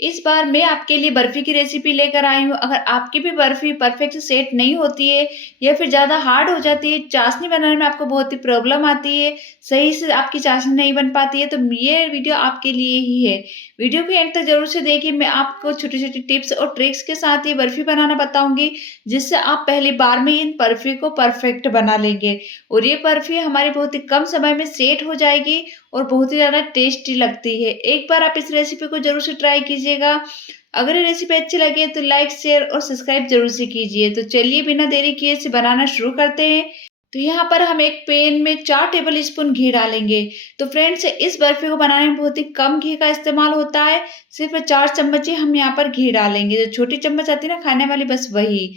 इस बार मैं आपके लिए बर्फी की रेसिपी लेकर आई हूँ। अगर आपकी भी बर्फी परफेक्ट से सेट नहीं होती है या फिर ज़्यादा हार्ड हो जाती है, चाशनी बनाने में आपको बहुत ही प्रॉब्लम आती है, सही से आपकी चाशनी नहीं बन पाती है, तो ये वीडियो आपके लिए ही है। वीडियो के एंड तक ज़रूर से देखिए, मैं आपको छोटी-छोटी टिप्स और ट्रिक्स के साथ ये बर्फी बनाना बताऊँगी, जिससे आप पहली बार में इन बर्फी को परफेक्ट बना लेंगे। और ये बर्फी हमारी बहुत ही कम समय में सेट हो जाएगी और बहुत ही ज़्यादा टेस्टी लगती है। एक बार आप इस रेसिपी को ज़रूर से ट्राई कीजिएगा। अगर ये रेसिपी अच्छी लगे तो लाइक, शेयर और सब्सक्राइब ज़रूर से कीजिए। तो चलिए बिना देरी किए इसे बनाना शुरू करते हैं। तो यहाँ पर हम एक पैन में 4 टेबल स्पून घी डालेंगे। तो फ्रेंड्स, इस बर्फी को बनाने में बहुत ही कम घी का इस्तेमाल होता है। सिर्फ़ 4 चम्मच ही हम यहाँ पर घी डालेंगे। जो छोटी चम्मच आती है ना खाने वाली, बस वही।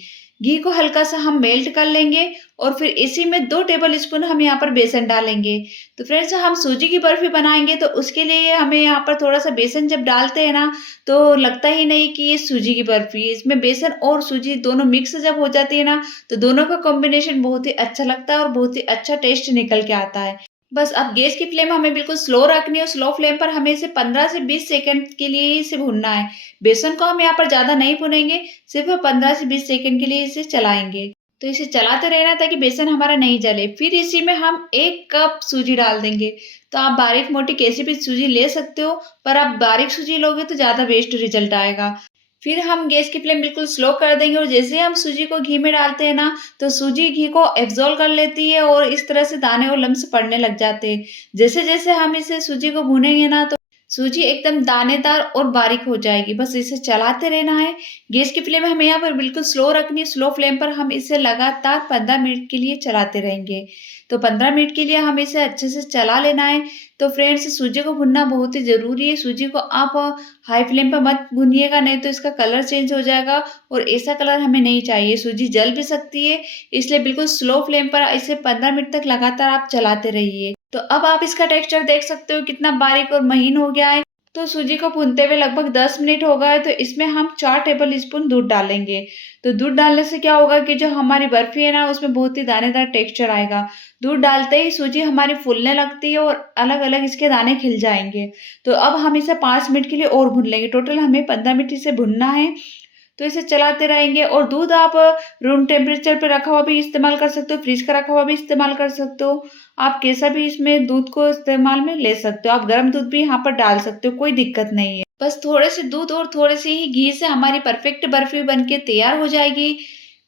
घी को हल्का-सा हम मेल्ट कर लेंगे और फिर इसी में 2 टेबल स्पून हम यहाँ पर बेसन डालेंगे। तो फ्रेंड्स, हम सूजी की बर्फी बनाएँगे तो उसके लिए हमें यहाँ पर थोड़ा-सा बेसन जब डालते हैं ना, तो लगता ही नहीं कि ये सूजी की बर्फी है। इसमें बेसन और सूजी दोनों मिक्स जब हो जाती है ना, तो दोनों का कॉम्बिनेशन बहुत ही अच्छा लगता है और बहुत ही अच्छा टेस्ट निकल के आता है। बस अब गैस की फ्लेम हमें बिल्कुल स्लो रखनी है और स्लो फ्लेम पर हमें इसे 15 से 20 सेकंड के लिए ही इसे भूनना है। बेसन को हम यहाँ पर ज़्यादा नहीं भूनेंगे, सिर्फ़ 15 से 20 सेकंड के लिए इसे चलाएँगे। तो इसे चलाते रहना ताकि बेसन हमारा नहीं जले। फिर इसी में हम 1 कप सूजी डाल देंगे। तो आप बारीक-मोटी कैसी भी सूजी ले सकते हो, पर आप बारीक सूजी लोगे तो ज़्यादा बेस्ट रिज़ल्ट आएगा। फिर हम गैस की फ्लेम बिल्कुल स्लो कर देंगे और जैसे ही हम सूजी को घी में डालते हैं ना, तो सूजी घी को एब्ज़ॉर्ब कर लेती है और इस तरह से दाने और लम्स पड़ने लग जाते हैं। जैसे-जैसे हम इसे सूजी को भूनेंगे ना, तो सूजी एकदम दानेदार और बारीक हो जाएगी। बस इसे चलाते रहना है। गैस की फ्लेम हमें यहाँ पर बिल्कुल स्लो रखनी है। स्लो फ्लेम पर हम इसे लगातार 15 मिनट के लिए चलाते रहेंगे। तो 15 मिनट के लिए हमें इसे अच्छे से चला लेना है। तो फ्रेंड्स, सूजी को भूनना बहुत ही ज़रूरी है। सूजी को आप हाई फ्लेम पर मत भूनिएगा, नहीं तो इसका कलर चेंज हो जाएगा और ऐसा कलर हमें नहीं चाहिए। सूजी जल भी सकती है, इसलिए बिल्कुल स्लो फ्लेम पर इसे 15 मिनट तक लगातार आप चलाते रहिए। तो अब आप इसका टेक्सचर देख सकते हो कितना बारीक और महीन हो गया है। तो सूजी को भूनते हुए लगभग 10 मिनट हो गए, तो इसमें हम 4 टेबल स्पून दूध डालेंगे। तो दूध डालने से क्या होगा कि जो हमारी बर्फी है ना, उसमें बहुत ही दानेदार टेक्सचर आएगा। दूध डालते ही सूजी हमारी फूलने लगती है और अलग-अलग इसके दाने खिल जाएँगे। तो अब हम इसे 5 मिनट के लिए और भून लेंगे। टोटल हमें 15 मिनट इसे भूनना है। तो इसे चलाते रहेंगे और दूध आप रूम टेम्परेचर पे रखा हुआ भी इस्तेमाल कर सकते हो, फ्रिज का रखा हुआ भी इस्तेमाल कर सकते हो। आप कैसा भी इसमें दूध को इस्तेमाल में ले सकते हो। आप गर्म दूध भी यहाँ पर डाल सकते हो, कोई दिक्कत नहीं है। बस थोड़े से दूध और थोड़े से ही घी से हमारी परफेक्ट बर्फी बनके तैयार हो जाएगी।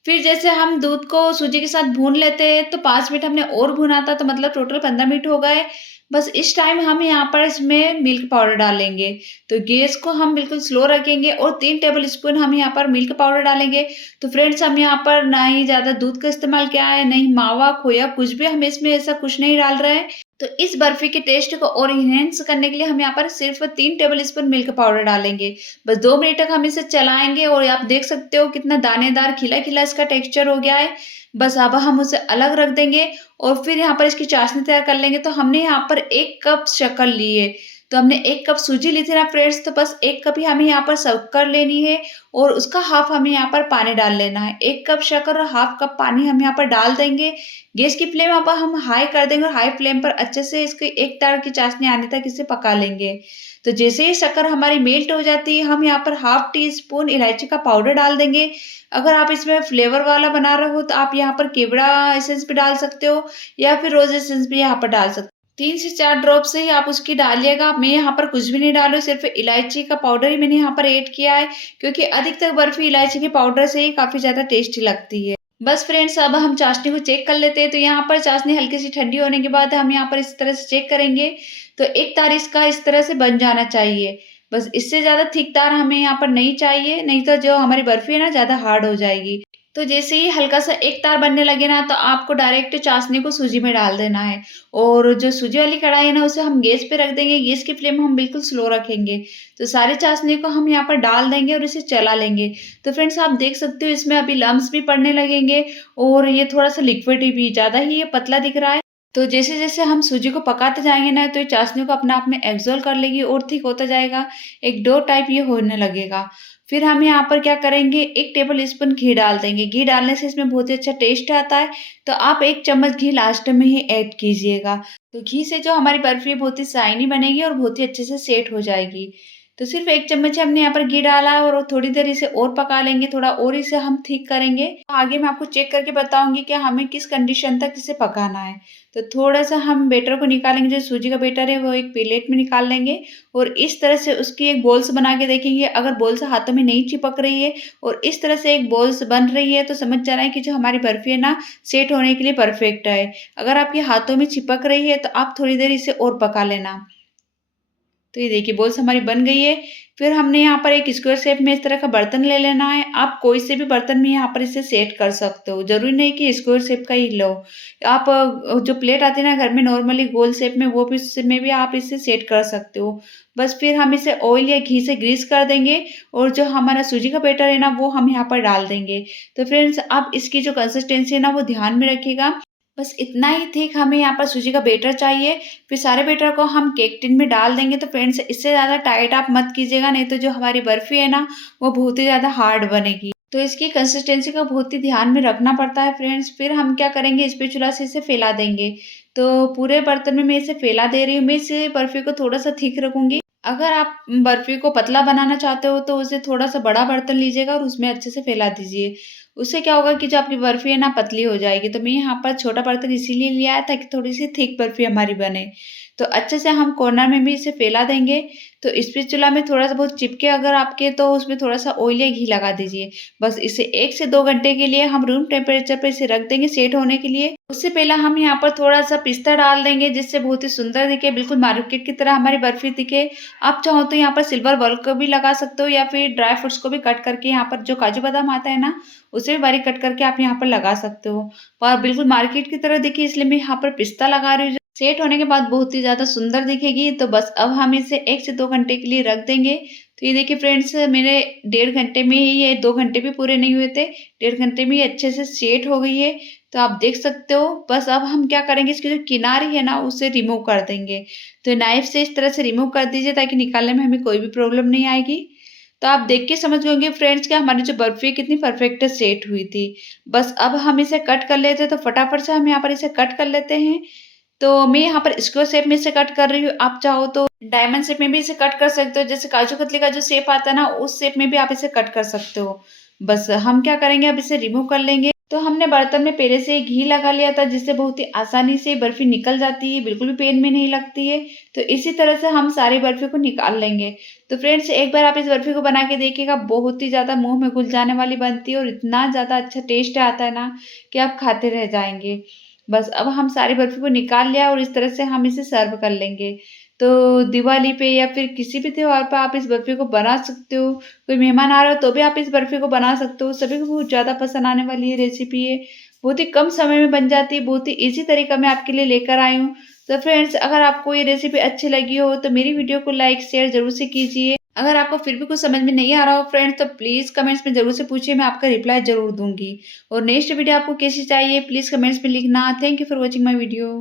फिर जैसे हम दूध को सूजी के साथ भून लेते हैं, तो 5 मिनट हमने और भुना था, तो मतलब टोटल 15 मिनट हो गए। बस इस टाइम हम यहाँ पर इसमें मिल्क पाउडर डालेंगे। तो गैस को हम बिल्कुल स्लो रखेंगे और 3 टेबल स्पून हम यहाँ पर मिल्क पाउडर डालेंगे। तो फ्रेंड्स, हम यहाँ पर ना ही ज़्यादा दूध का इस्तेमाल किया है, ना ही मावा, खोया कुछ भी हम इसमें ऐसा कुछ नहीं डाल रहे हैं। तो इस बर्फी के टेस्ट को और एनहांस करने के लिए हम यहाँ पर सिर्फ़ 3 टेबल स्पून मिल्क पाउडर डालेंगे। बस 2 मिनट तक हम इसे चलाएँगे और आप देख सकते हो कितना दानेदार खिला-खिला इसका टेक्सचर हो गया है। बस अब हम उसे अलग रख देंगे और फिर यहाँ पर इसकी चाशनी तैयार कर लेंगे। तो हमने यहाँ पर 1 कप शक्कर ली है। तो हमने 1 कप सूजी ली थी ना फ्रेंड्स, तो बस 1 कप ही हमें यहाँ पर शक्कर लेनी है और उसका हाफ हमें यहाँ पर पानी डाल लेना है। 1 कप शक्कर और हाफ कप पानी हम यहाँ पर डाल देंगे। गैस की फ्लेम अब हम हाई कर देंगे और हाई फ्लेम पर अच्छे से इसकी एक तार की चाशनी आने तक इसे पका लेंगे। तो जैसे ही शक्कर हमारी मेल्ट हो जाती है, हम यहाँ पर हाफ टी स्पून इलायची का पाउडर डाल देंगे। अगर आप इसमें फ्लेवर वाला बना रहे हो, तो आप यहाँ पर केवड़ा एसेंस भी डाल सकते हो या फिर रोज़ एसेंस भी यहाँ पर डाल सकते हो। 3 से 4 ड्रॉप से ही आप उसकी डालिएगा। मैं यहाँ पर कुछ भी नहीं डाल रही हूँ, सिर्फ़ इलायची का पाउडर ही मैंने यहाँ पर ऐड किया है, क्योंकि अधिकतर बर्फी इलायची के पाउडर से ही काफ़ी ज़्यादा टेस्टी लगती है। बस फ्रेंड्स, अब हम चाशनी को चेक कर लेते हैं। तो यहाँ पर चाशनी हल्की-सी ठंडी होने के बाद हम यहाँ पर इस तरह से चेक करेंगे, तो एक तार इसका इस तरह से बन जाना चाहिए। बस इससे ज़्यादा थिक तार हमें यहाँ पर नहीं चाहिए, नहीं तो जो हमारी बर्फी है ना, ज़्यादा हार्ड हो जाएगी। तो जैसे ही हल्का-सा एक तार बनने लगे ना, तो आपको डायरेक्ट चाशनी को सूजी में डाल देना है और जो सूजी वाली कढ़ाई है ना, उसे हम गैस पे रख देंगे। गैस की फ्लेम हम बिल्कुल स्लो रखेंगे। तो सारी चाशनी को हम यहाँ पर डाल देंगे और इसे चला लेंगे। तो फ्रेंड्स, आप देख सकते हो इसमें अभी लम्स भी पड़ने लगेंगे और ये थोड़ा-सा लिक्विड भी ज़्यादा ही ये पतला दिख रहा है। तो जैसे-जैसे हम सूजी को पकाते जाएँगे ना, तो ये चाशनी को अपने आप में एब्ज़ॉर्ब कर लेगी और थिक होता जाएगा। एक डो टाइप ये होने लगेगा। फिर हम यहाँ पर क्या करेंगे, 1 टेबल स्पून घी डाल देंगे। घी डालने से इसमें बहुत ही अच्छा टेस्ट आता है, तो आप 1 चम्मच घी लास्ट में ही ऐड कीजिएगा। तो घी से जो हमारी बर्फी है बहुत ही शाइनी बनेगी और बहुत ही अच्छे से सेट हो जाएगी। तो सिर्फ़ 1 चम्मच हमने यहाँ पर घी डाला और थोड़ी देर इसे और पका लेंगे, थोड़ा और इसे हम ठीक करेंगे। आगे मैं आपको चेक करके बताऊँगी कि हमें किस कंडीशन तक इसे पकाना है। तो थोड़ा-सा हम बैटर को निकालेंगे, जो सूजी का बैटर है वो एक प्लेट में निकाल लेंगे और इस तरह से उसकी एक बॉल्स बना के देखेंगे। अगर बॉल्स हाथों में नहीं चिपक रही है और इस तरह से एक बॉल्स बन रही है, तो समझ जाना है कि जो हमारी बर्फ़ी है ना, सेट होने के लिए परफ़ेक्ट है। अगर आपके हाथों में चिपक रही है, तो आप थोड़ी देर इसे और पका लेना। तो ये देखिए बॉल्स हमारी बन गई है। फिर हमने यहाँ पर एक स्क्वायर शेप में इस तरह का बर्तन ले लेना है। आप कोई से भी बर्तन में यहाँ पर इसे सेट कर सकते हो। ज़रूरी नहीं कि स्क्वायर शेप का ही लो। आप जो प्लेट आती है ना घर में नॉर्मली गोल शेप में, वो भी उसमें भी आप इसे सेट कर सकते हो। बस फिर हम इसे ऑयल या घी से ग्रीस कर देंगे और जो हमारा सूजी का बैटर है ना, वो हम यहाँ पर डाल देंगे। तो फ्रेंड्स, आप इसकी जो कंसिस्टेंसी है ना, वो ध्यान में रखिएगा। बस इतना ही थिक हमें यहाँ पर सूजी का बैटर चाहिए। फिर सारे बैटर को हम केक टिन में डाल देंगे। तो फ्रेंड्स, इससे ज़्यादा टाइट आप मत कीजिएगा, नहीं तो जो हमारी बर्फ़ी है ना, वो बहुत ही ज़्यादा हार्ड बनेगी। तो इसकी कंसिस्टेंसी का बहुत ही ध्यान में रखना पड़ता है फ्रेंड्स। फिर हम क्या करेंगे, स्पैचुला से इसे फैला देंगे। तो पूरे बर्तन में मैं इसे फैला दे रही हूँ। मैं इसे बर्फ़ी को थोड़ा-सा थिक रखूँगी। अगर आप बर्फ़ी को पतला बनाना चाहते हो, तो उसे थोड़ा-सा बड़ा बर्तन लीजिएगा और उसमें अच्छे से फैला दीजिए। उससे क्या होगा कि जो आपकी बर्फ़ी है ना, पतली हो जाएगी। तो मैं यहाँ पर छोटा बर्तन इसीलिए लिया है ताकि थोड़ी-सी थिक बर्फ़ी हमारी बने। तो अच्छे से हम कॉर्नर में भी इसे फैला देंगे। तो स्पैचुला में थोड़ा-सा बहुत चिपके अगर आपके, तो उसमें थोड़ा-सा ऑयल या घी लगा दीजिए। बस इसे 1 से 2 घंटे के लिए हम रूम टेम्परेचर पे इसे रख देंगे सेट होने के लिए। उससे पहले हम यहाँ पर थोड़ा-सा पिस्ता डाल देंगे, जिससे बहुत ही सुंदर दिखे, बिल्कुल मार्केट की तरह हमारी बर्फ़ी दिखे। आप चाहो तो यहाँ पर सिल्वर बल्ब को भी लगा सकते हो या फिर ड्राई फ्रूट्स को भी कट करके, यहाँ पर जो काजू बादाम आता है ना, उसे भी बारीक कट करके आप यहाँ पर लगा सकते हो। और बिल्कुल मार्केट की तरह दिखे, इसलिए मैं यहाँ पर पिस्ता लगा रही हूँ। सेट होने के बाद बहुत ही ज़्यादा सुंदर दिखेगी। तो बस अब हम इसे 1 से 2 घंटे के लिए रख देंगे। तो ये देखिए फ्रेंड्स, मेरे 1.5 घंटे में ही, ये 2 घंटे भी पूरे नहीं हुए थे, 1.5 घंटे में ही अच्छे से सेट हो गई है। तो आप देख सकते हो। बस अब हम क्या करेंगे, इसकी जो किनारी है ना, उसे रिमूव कर देंगे। तो नाइफ से इस तरह से रिमूव कर दीजिए ताकि निकालने में हमें कोई भी प्रॉब्लम नहीं आएगी। तो आप देख के समझ गए होंगे फ्रेंड्स कि हमारी जो बर्फी कितनी परफेक्ट सेट हुई थी। बस अब हम इसे कट कर लेते हैं, तो फटाफट से हम यहाँ पर इसे कट कर लेते हैं। तो मैं यहाँ पर स्क्वायर शेप में इसे कट कर रही हूँ। आप चाहो तो डायमंड शेप में भी इसे कट कर सकते हो। जैसे काजू कतली का जो शेप आता है ना, उस शेप में भी आप इसे कट कर सकते हो। बस हम क्या करेंगे, अब इसे रिमूव कर लेंगे। तो हमने बर्तन में पहले से ही घी लगा लिया था, जिससे बहुत ही आसानी से बर्फी निकल जाती है, बिल्कुल भी पैन में नहीं लगती है। तो इसी तरह से हम सारी बर्फी को निकाल लेंगे। तो फ्रेंड्स, एक बार आप इस बर्फी को बना के देखिएगा, बहुत ही ज़्यादा मुँह में घुल जाने वाली बनती है और इतना ज़्यादा अच्छा टेस्ट आता है ना, कि आप खाते रह जाएँगे। बस अब हम सारी बर्फी को निकाल लिया और इस तरह से हम इसे सर्व कर लेंगे। तो दिवाली पे या फिर किसी भी त्योहार पे आप इस बर्फी को बना सकते हो। कोई मेहमान आ रहा हो तो भी आप इस बर्फी को बना सकते हो। सभी को बहुत ज़्यादा पसंद आने वाली ये रेसिपी है। बहुत ही कम समय में बन जाती है, बहुत ही ईज़ी तरीका मैं आपके लिए लेकर आई हूँ। तो फ्रेंड्स, अगर आपको ये रेसिपी अच्छी लगी हो, तो मेरी वीडियो को लाइक शेयर ज़रूर से कीजिए। अगर आपको फिर भी कुछ समझ में नहीं आ रहा हो फ्रेंड्स, तो प्लीज़ कमेंट्स में ज़रूर से पूछिए, मैं आपका रिप्लाई ज़रूर दूँगी। और नेक्स्ट वीडियो आपको कैसी चाहिए, प्लीज़ कमेंट्स में लिखना। Thank you for watching my video.